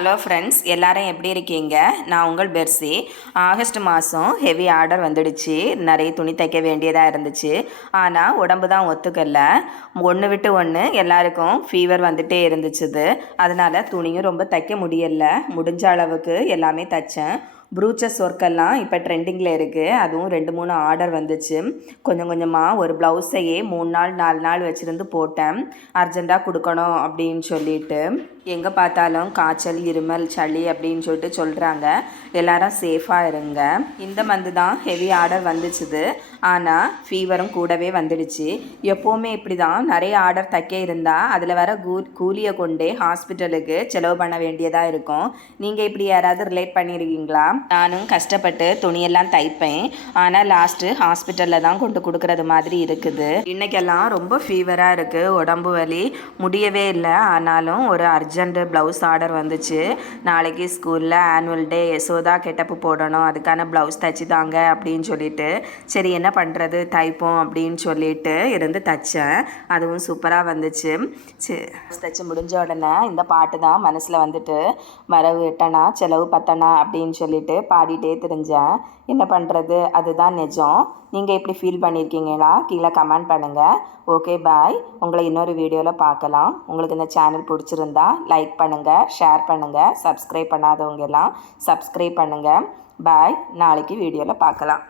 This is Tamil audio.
ஹலோ ஃப்ரெண்ட்ஸ், எல்லாரும் எப்படி இருக்கீங்க? நான் உங்கள் பெர்சி. ஆகஸ்ட் மாதம் ஹெவி ஆர்டர் வந்துடுச்சு. நிறைய துணி தைக்க வேண்டியதாக இருந்துச்சு. ஆனால் உடம்பு தான் ஒத்துக்கல. ஒன்று விட்டு ஒன்று எல்லாருக்கும் ஃபீவர் வந்துகிட்டே இருந்துச்சுது. அதனால் துணியும் ரொம்ப தைக்க முடியலை. முடிஞ்ச அளவுக்கு எல்லாமே தைச்சேன். ப்ரூச்சஸ் ஒர்க்கெல்லாம் இப்போ ட்ரெண்டிங்கில் இருக்குது. அதுவும் 2-3 ஆர்டர் வந்துச்சு. கொஞ்சம் கொஞ்சமாக ஒரு ப்ளவுஸையே 3 நாள் 4 நாள் வச்சுருந்து போட்டேன். அர்ஜெண்ட்டாக கொடுக்கணும் அப்படின்னு சொல்லிட்டு. எங்கே பார்த்தாலும் காய்ச்சல், இருமல், சளி அப்படின்னு சொல்லிட்டு சொல்கிறாங்க. எல்லாரும் சேஃபாக இருங்க. இந்த மந்த் தான் ஹெவி ஆர்டர் வந்துச்சுது. ஆனால் ஃபீவரும் கூடவே வந்துடுச்சு. எப்போவுமே இப்படி தான் நிறைய ஆர்டர் தைக்க இருந்தால் அதில் வர கூலியை கொண்டே ஹாஸ்பிட்டலுக்கு செலவு பண்ண வேண்டியதாக இருக்கும். நீங்கள் இப்படி யாராவது ரிலேட் பண்ணியிருக்கீங்களா? நானும் கஷ்டப்பட்டு துணியெல்லாம் தைப்பேன். ஆனால் லாஸ்ட்டு ஹாஸ்பிட்டலில் தான் கொண்டு கொடுக்குறது மாதிரி இருக்குது. இன்றைக்கெல்லாம் ரொம்ப ஃபீவராக இருக்குது. உடம்பு வலி முடியவே இல்லை. ஆனாலும் ஒரு அர்ஜென்ட்டு ப்ளவுஸ் ஆர்டர் வந்துச்சு. நாளைக்கு ஸ்கூலில் ஆனுவல் டே, யசோதா கெட்டப்பு போடணும், அதுக்கான ப்ளவுஸ் தைச்சி தாங்க அப்படின்னு சொல்லிட்டு, சரி என்ன பண்ணுறது தைப்போம் அப்படின்னு சொல்லிட்டு இருந்து தைச்சேன். அதுவும் சூப்பராக வந்துச்சு. சரி, தைச்சி முடிஞ்ச உடனே இந்த பாட்டு தான் மனசில் வந்துட்டு, வரவு எட்டனா செலவு பத்தனா அப்படின்னு சொல்லிட்டு பாடிட்டே தெரிஞ்சேன். என்ன பண்ணுறது, அதுதான் நிஜம். நீங்கள் எப்படி ஃபீல் பண்ணியிருக்கீங்களா? கீழே கமெண்ட் பண்ணுங்கள். ஓகே, பாய். உங்களை இன்னொரு வீடியோவில் பார்க்கலாம். உங்களுக்கு இந்த சேனல் பிடிச்சிருந்தா லைக் பண்ணுங்கள், ஷேர் பண்ணுங்கள். சப்ஸ்கிரைப் பண்ணாதவங்க எல்லாம் சப்ஸ்கிரைப் பண்ணுங்கள். பாய். நாளைக்கு வீடியோவில் பார்க்கலாம்.